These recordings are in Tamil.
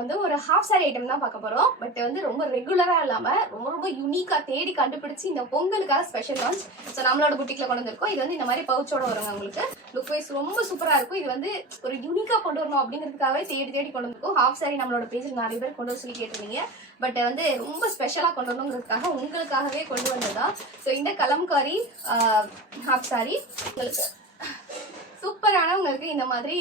வந்து ஒரு ஹாஃப் சாரி ஐட்டம் தான் பார்க்க போறோம். பட் வந்து ரொம்ப ரெகுலரா இல்லாம ரொம்ப ரொம்ப யூனிக்கா தேடி கண்டுபிடிச்சு இந்த பொங்கலுக்காக ஸ்பெஷல் லான்ச். ஸோ நம்மளோட புட்டிக்ல கொண்டு வந்திருக்கோம். இது வந்து இந்த மாதிரி பவுச்சோட வருங்க உங்களுக்கு. லுக் வைஸ் ரொம்ப சூப்பரா இருக்கும். இது வந்து ஒரு யூனிக்கா கொண்டு வரணும் அப்படிங்கிறதுக்காகவே தேடி தேடி கொண்டு வந்திருக்கோம். ஹாஃப் சாரி நம்மளோட பேஜில் நிறைய பேர் கொண்டு வர சொல்லி கேட்டிருந்தீங்க. பட் வந்து ரொம்ப ஸ்பெஷலா கொண்டு வரணுங்கிறதுக்காக உங்களுக்காகவே கொண்டு வந்ததுதான். ஸோ இந்த கலம்காரி ஹாஃப் சாரி உங்களுக்கு சூப்பரான உங்களுக்கு இந்த மாதிரி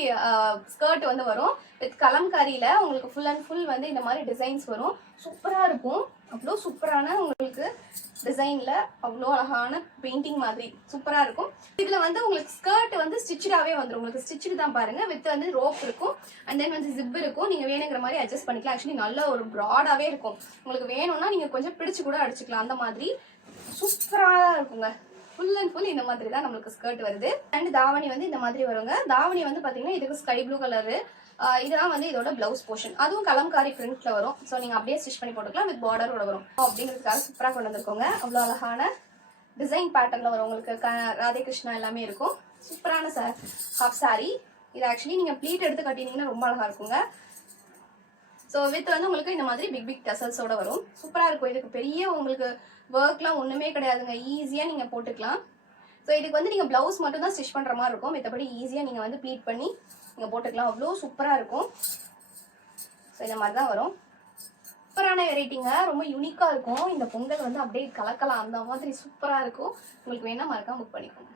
ஸ்கர்ட் வந்து வரும். வித் கலம்காரியில உங்களுக்கு ஃபுல் அண்ட் ஃபுல் வந்து இந்த மாதிரி டிசைன்ஸ் வரும். சூப்பரா இருக்கும். அவ்வளோ சூப்பரான உங்களுக்கு டிசைன்ல அவ்வளோ அழகான பெயிண்டிங் மாதிரி சூப்பரா இருக்கும். இதுல வந்து உங்களுக்கு ஸ்கர்ட் வந்து ஸ்டிச்சாவே வந்துடும். உங்களுக்கு ஸ்டிச்சு தான் பாருங்க. வித் வந்து ரோப் இருக்கும் அண்ட் தென் வந்து ஜிப் இருக்கும். நீங்க வேணுங்கிற மாதிரி அட்ஜஸ்ட் பண்ணிக்கலாம். ஆக்சுவலி நல்ல ஒரு ப்ராடாவே இருக்கும். உங்களுக்கு வேணும்னா நீங்க கொஞ்சம் பிடிச்சு கூட அடிச்சுக்கலாம். அந்த மாதிரி சூப்பரா இருக்குங்க. ஃபுல் அண்ட் ஃபுல் இந்த மாதிரி தான் நம்மளுக்கு ஸ்கர்ட் வருது. அண்ட் தாவணி வந்து இந்த மாதிரி வருங்க. தாவணி வந்து பாத்தீங்கன்னா இதுக்கு ஸ்கை ப்ளூ கலரு. இதெல்லாம் வந்து இதோட பிளவுஸ் போர்ஷன். அதுவும் கலம்காரி பிரிண்ட்ல வரும். ஸோ நீங்க அப்படியே ஸ்டிச் பண்ணி போட்டுக்கலாம். வித் பார்டரோட வரும். அப்படிங்கிறதுக்காக சூப்பரா கொண்டு வந்திருக்கோங்க. அவ்வளோ அழகான டிசைன் பேட்டர்ன்ல வரும். உங்களுக்கு ராதே கிருஷ்ணா எல்லாமே இருக்கும். சூப்பரான ஹாஃப் சாரி. இது ஆக்சுவலி நீங்க ப்ளீட் எடுத்து கட்டினீங்கன்னா ரொம்ப அழகா இருக்குங்க. ஸோ வித் வந்து உங்களுக்கு இந்த மாதிரி பிக் பிக் டசல்ஸோட வரும். சூப்பராக இருக்கும். இதுக்கு பெரிய உங்களுக்கு ஒர்க்லாம் ஒன்றுமே கிடையாதுங்க. ஈஸியாக நீங்கள் போட்டுக்கலாம். ஸோ இதுக்கு வந்து நீங்கள் ப்ளவுஸ் மட்டும் தான் ஸ்டிச் பண்ணுற மாதிரி இருக்கும். மற்றபடி ஈஸியாக நீங்கள் வந்து ப்ளீட் பண்ணி நீங்கள் போட்டுக்கலாம். அவ்வளோ சூப்பராக இருக்கும். ஸோ இந்த மாதிரி தான் வரும். சூப்பரான வெரைட்டிங்க. ரொம்ப யூனிக்காக இருக்கும். இந்த பொங்கல் வந்து அப்படியே கலக்கலாம். அந்த மாதிரி சூப்பராக இருக்கும். உங்களுக்கு வேணால் மறக்காம புக் பண்ணிக்கோங்க.